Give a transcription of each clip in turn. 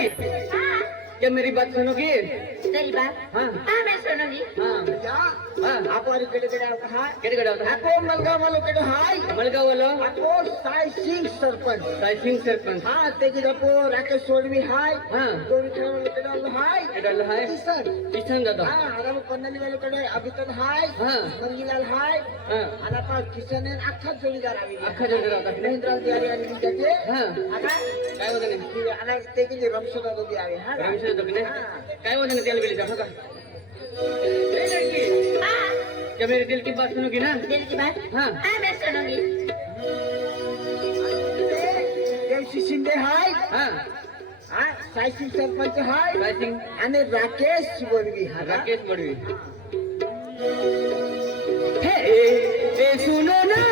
क्या मेरी बात सुनोगी? तेरी बात हाँ मैं सुनूंगी. आपण कडे हा कडे होता ako मलगाववालोकडे हाय मलगाव वाला ako सायसिंग सरपंच सायसिंग सरपंच हा त्याची रपो राकेश सोडवी हाय हाँ दोन खेळाडूकडे हाय कडे हाय किसन किशन दादा हा आराम पन्नालीवालोकडे अभितन हाय हाँ मंगीलाल हाय हाँ आणि आता किसन आहे अख्खा जोडीदार आम्ही अख्खा जोडीदार होता की नाही? महेंद्राल तिवारी आणि विद्यार्थी हाँ आता काय वजन आहे? आणि ते किती रमसोदा दोघी आहे हा रमेश दादा की नाही? हाँ. काय वजन आहे त्याला गेली का? ए लड़की क्या मेरे दिल की बात सुनोगी ना? दिल की बात हाँ मैं सुनूंगी. देवशी शिंदे हाय हाँ हा सायसिंग सरपंच हाय सायसिंग आणि राकेश वडवी हा राकेश बड़वी हे ए सुनो ना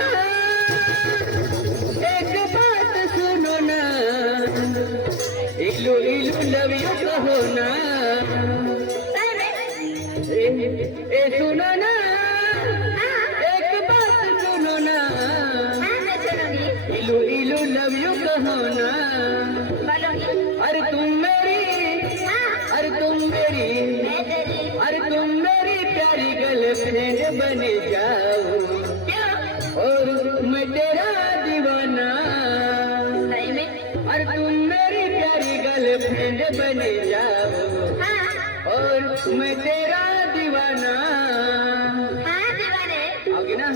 एक बात सुनो ना इलू इलू लव यू कहो ना ए सुनो ना एक बात सुनो ना मैं सुनूंगी. इलू इलू लव यू कहो ना बोलूंगी. अरे तुम मेरी अरे तुम मेरी मैं तेरी अरे तुम मेरी प्यारी गर्लफ्रेंड बन जाओ और मैं तेरा दीवाना सही में अरे तुम मेरी प्यारी गर्लफ्रेंड बन जाओ और मैं तेरा दीवाना दीवाने आओगी ना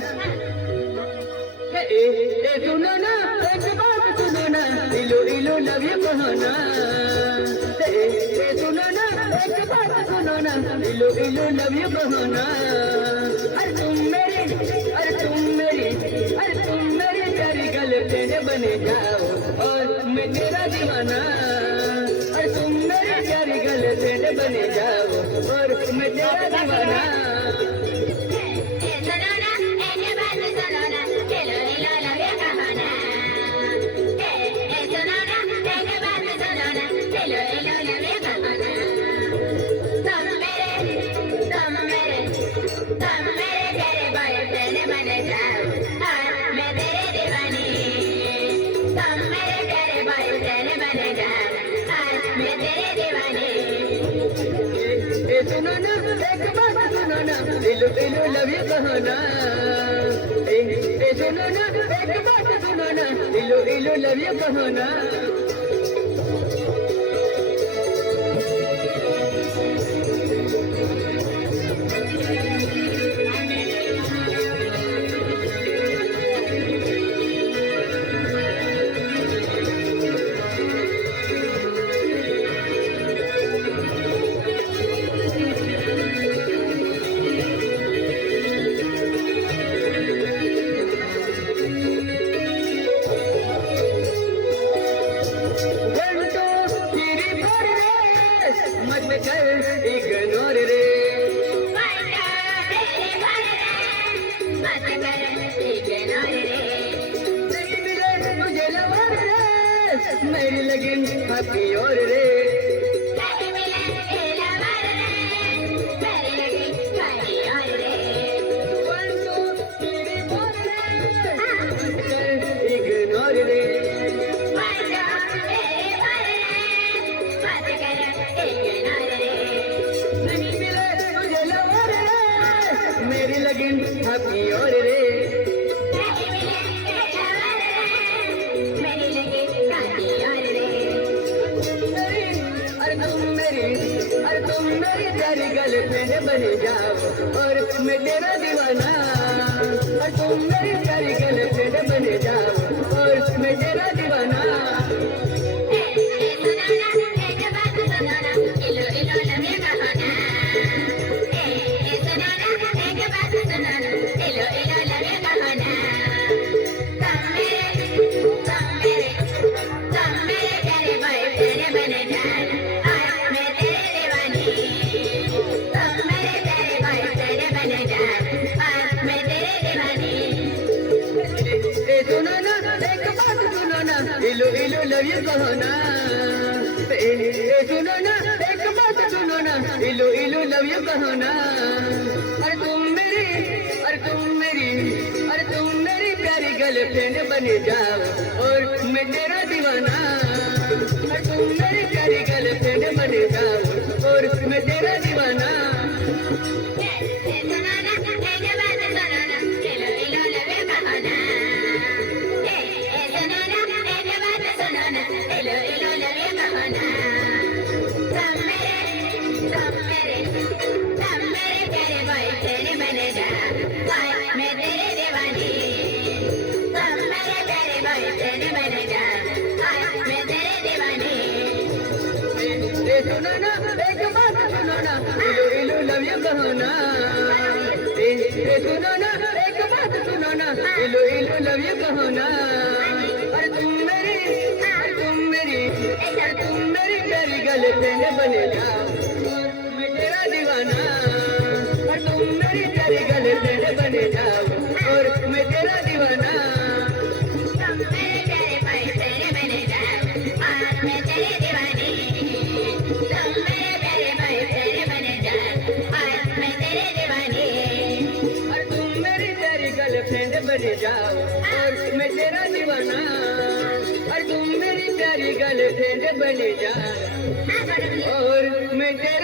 ए सुनो ना एक बात सुनो ना इलो इलो लव यू कहो ना ए सुनो ना एक बात सुनो ना इलो इलो लव यू कहो ना अरे तुम मेरी अरे तुम मेरी अरे तुम मेरी प्यारी गर्लफ्रेंड बने जाओ और मैं तेरा दीवाना अरे तुम मेरी प्यारी गर्लफ्रेंड बने जाओ और मैं तेरा दीवाना सुनो ना एक बात सुनो ना दिलो दिलो लव यू कहो ना ए सुनो ना एक बात सुनो ना दिलो दिलो लव यू कहो ना इग्नोर रे मुझे लवर रे मेरी लगन हाथी और रे इग्नोर रे मेरी लगन हाथी और रे अरे तुम मेरी प्यारी गर्लफ्रेंड बन जाओ और मैं तेरा दीवाना और तुम मेरी प्यारी गर्लफ्रेंड बन जाओ इलू इलू लव यू कहो ना, सुनो ना एक बात सुनो ना, इलू इलू लव यू कहो ना। अरे तुम मेरी, अरे तुम मेरी, अरे तुम मेरी प्यारी गर्लफ्रेंड बन जाओ और मैं तेरा दीवाना। अरे तुम मेरी प्यारी गर्लफ्रेंड बन जाओ और मैं तेरा दीवाना। सुनो ना एक बात सुनो ना, इलू इलू लव यू कहो ना। सुनो ना एक बात सुनो ना, इलू इलू लव यू कहो ना। अरे तुम मेरी, अरे तुम मेरी, अरे तुम मेरी प्यारी गर्लफ्रेंड बन जाओ मैं तेरा दीवाना। अरे तुम मेरी प्यारी गर्लफ्रेंड बन जाओ और मैं तेरा दीवाना। गर्लफ्रेंड बन जाओ और मैं तेरा दीवाना। और तुम मेरी प्यारी गर्लफ्रेंड बन जाओ और मैं तेरा